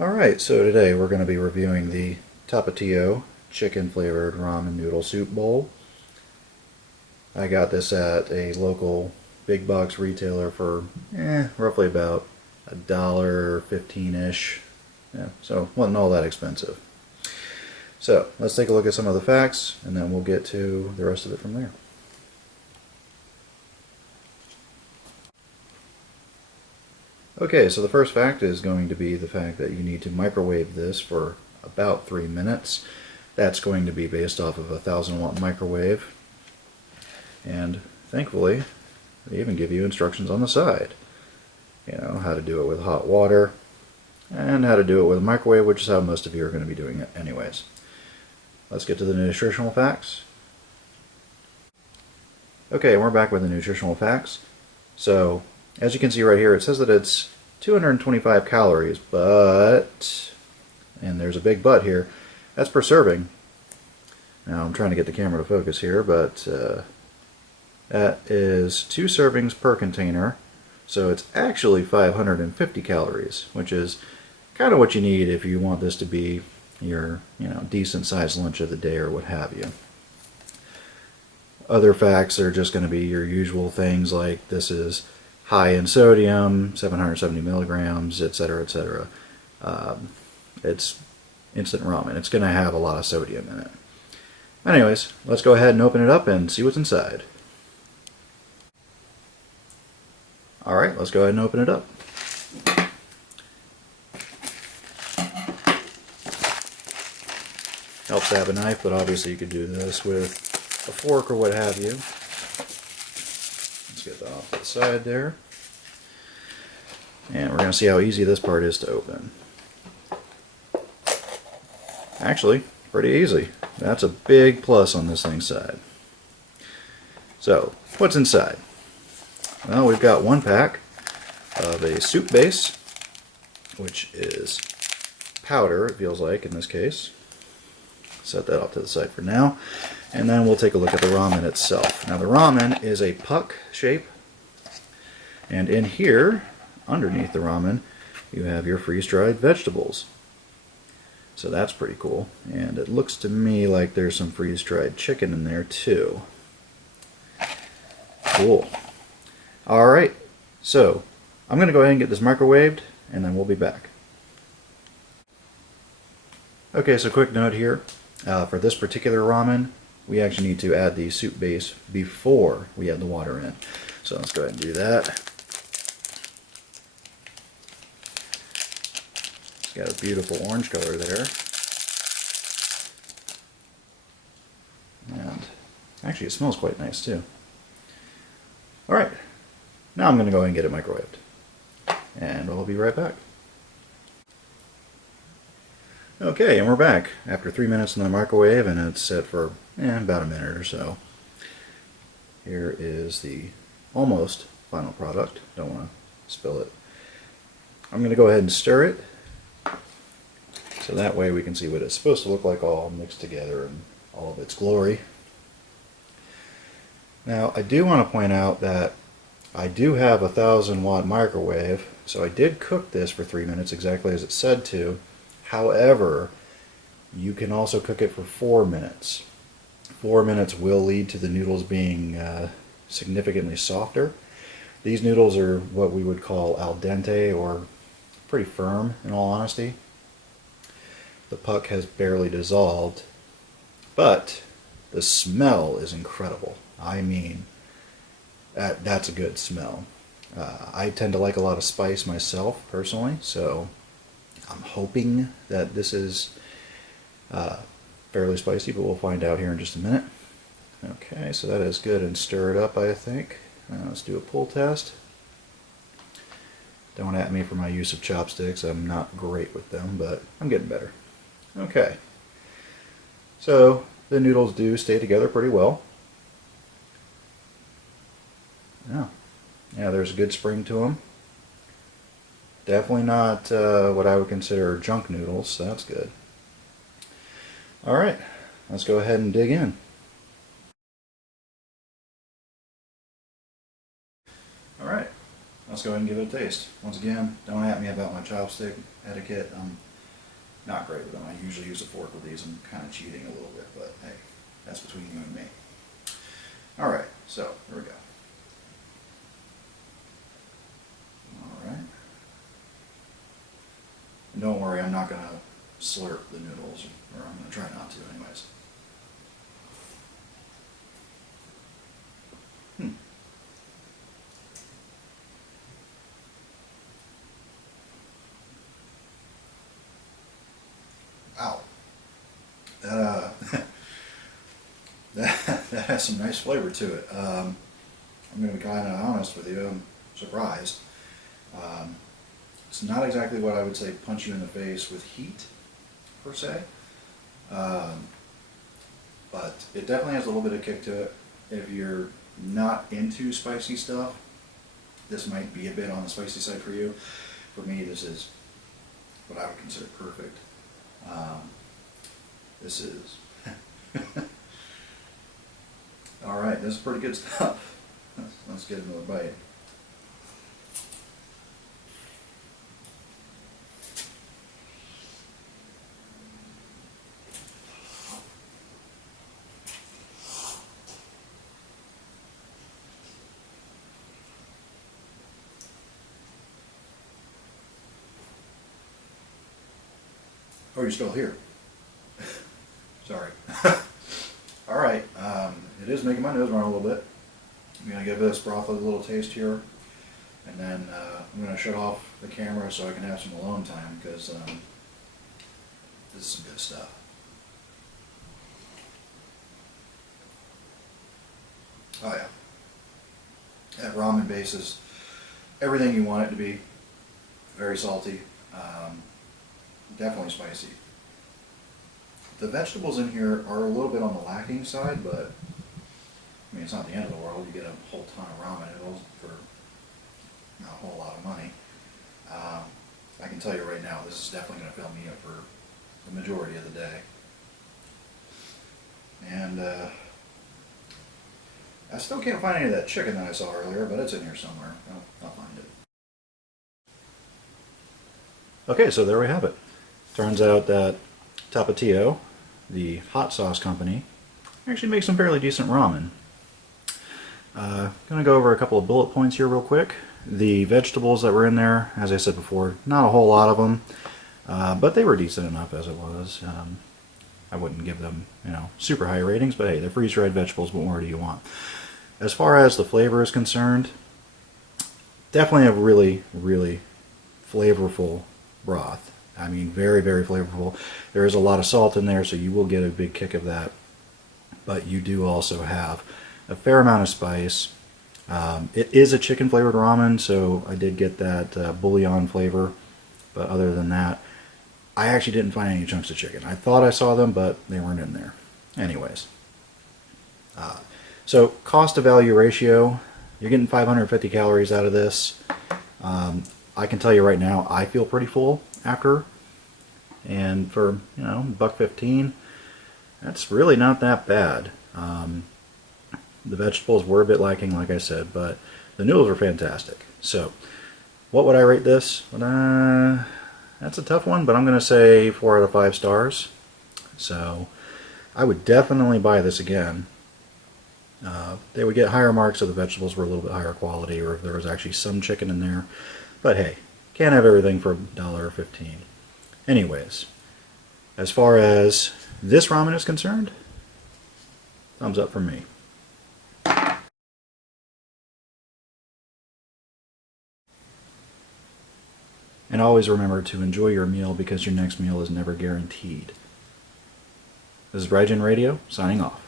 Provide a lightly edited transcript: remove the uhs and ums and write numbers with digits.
Alright, so today we're going to be reviewing the Tapatio chicken flavored ramen noodle soup bowl. I got this at a local big box retailer for roughly about $1.15-ish. Yeah, so wasn't all that expensive. So let's take a look at some of the facts and then we'll get to the rest of it from there. Okay, so the first fact is going to be the fact that you need to microwave this for about 3 minutes. That's going to be based off of a 1,000-watt microwave. And thankfully, they even give you instructions on the side. You know, how to do it with hot water and how to do it with a microwave, which is how most of you are going to be doing it anyways. Let's get to the nutritional facts. Okay, we're back with the nutritional facts. So, as you can see right here, it says that it's 225 calories, but, and there's a big but here, that's per serving. Now I'm trying to get the camera to focus here, but that is 2 servings per container, so it's actually 550 calories, which is kind of what you need if you want this to be your, decent sized lunch of the day or what have you. Other facts are just going to be your usual things like this is high in sodium, 770 milligrams, etc., etc. It's instant ramen. It's going to have a lot of sodium in it. Anyways, let's go ahead and open it up and see what's inside. Alright, let's go ahead and open it up. Helps to have a knife, but obviously you could do this with a fork or what have you. Let's get that off to the side there. And we're going to see how easy this part is to open. Actually, pretty easy. That's a big plus on this thing's side. So, what's inside? Well, we've got 1 pack of a soup base, which is powder, it feels like in this case. Set that off to the side for now. And then we'll take a look at the ramen itself. Now the ramen is a puck shape. And in here, underneath the ramen, you have your freeze-dried vegetables. So that's pretty cool. And it looks to me like there's some freeze-dried chicken in there too. Cool. Alright, so I'm going to go ahead and get this microwaved and then we'll be back. Okay, so quick note here. For this particular ramen, we actually need to add the soup base before we add the water in. So let's go ahead and do that. It's got a beautiful orange color there. And actually it smells quite nice too. Alright, now I'm going to go ahead and get it microwaved. And we'll be right back. Okay, and we're back after 3 minutes in the microwave, and it's set for about a minute or so. Here is the almost final product. Don't want to spill it. I'm going to go ahead and stir it, so that way we can see what it's supposed to look like all mixed together in all of its glory. Now, I do want to point out that I do have a 1,000-watt microwave, so I did cook this for 3 minutes exactly as it said to. However, you can also cook it for 4 minutes. 4 minutes will lead to the noodles being significantly softer. These noodles are what we would call al dente, or pretty firm in all honesty. The puck has barely dissolved, but the smell is incredible. I mean, that's a good smell. I tend to like a lot of spice myself personally, so I'm hoping that this is fairly spicy, but we'll find out here in just a minute. Okay, so that is good and stirred up, I think. Let's do a pull test. Don't at me for my use of chopsticks. I'm not great with them, but I'm getting better. Okay. So the noodles do stay together pretty well. Yeah, there's a good spring to them. Definitely not what I would consider junk noodles, so that's good. Alright, let's go ahead and dig in. Alright, let's go ahead and give it a taste. Once again, don't at me about my chopstick etiquette. I'm not great with them. I usually use a fork with these. I'm kind of cheating a little bit, but hey, that's between you and me. All right, so here we go. All right. And don't worry, I'm not going to slurp the noodles, or I'm going to try not to anyways. Wow. That, that has some nice flavor to it. I'm going to be kind of honest with you. I'm surprised. It's not exactly what I would say punch you in the face with heat, per se. But it definitely has a little bit of kick to it. If you're not into spicy stuff, this might be a bit on the spicy side for you. For me, this is what I would consider perfect. This is all right. This is pretty good stuff. Let's get another bite. Oh, you're still here. Sorry. All right. It is making my nose run a little bit. I'm going to give this broth a little taste here. And then I'm going to shut off the camera so I can have some alone time, because this is some good stuff. Oh yeah. That ramen base is everything you want it to be. Very salty. Definitely spicy. The vegetables in here are a little bit on the lacking side, but I mean, it's not the end of the world. You get a whole ton of ramen noodles for not a whole lot of money. I can tell you right now, this is definitely going to fill me up for the majority of the day. And I still can't find any of that chicken that I saw earlier, but it's in here somewhere. I'll find it. Okay, so there we have it. Turns out that Tapatio, the hot sauce company, actually makes some fairly decent ramen. Going to go over a couple of bullet points here real quick. The vegetables that were in there, as I said before, not a whole lot of them, but they were decent enough as it was. I wouldn't give them, super high ratings, but hey, they're freeze-dried vegetables. What more do you want? As far as the flavor is concerned, definitely a really, really flavorful broth. I mean, very, very flavorful. There is a lot of salt in there, so you will get a big kick of that. But you do also have a fair amount of spice. It is a chicken flavored ramen, so I did get that bouillon flavor. But other than that, I actually didn't find any chunks of chicken. I thought I saw them, but they weren't in there. Anyways. So cost to value ratio, you're getting 550 calories out of this. I can tell you right now, I feel pretty full after, and for $1.15, that's really not that bad. The vegetables were a bit lacking, like I said, but the noodles were fantastic. So what would I rate this? That's a tough one, but I'm going to say 4 out of 5 stars. So I would definitely buy this again. They would get higher marks if the vegetables were a little bit higher quality, or if there was actually some chicken in there. But hey, can't have everything for $1.15. Anyways, as far as this ramen is concerned, thumbs up from me. And always remember to enjoy your meal, because your next meal is never guaranteed. This is Raijin Radio, signing off.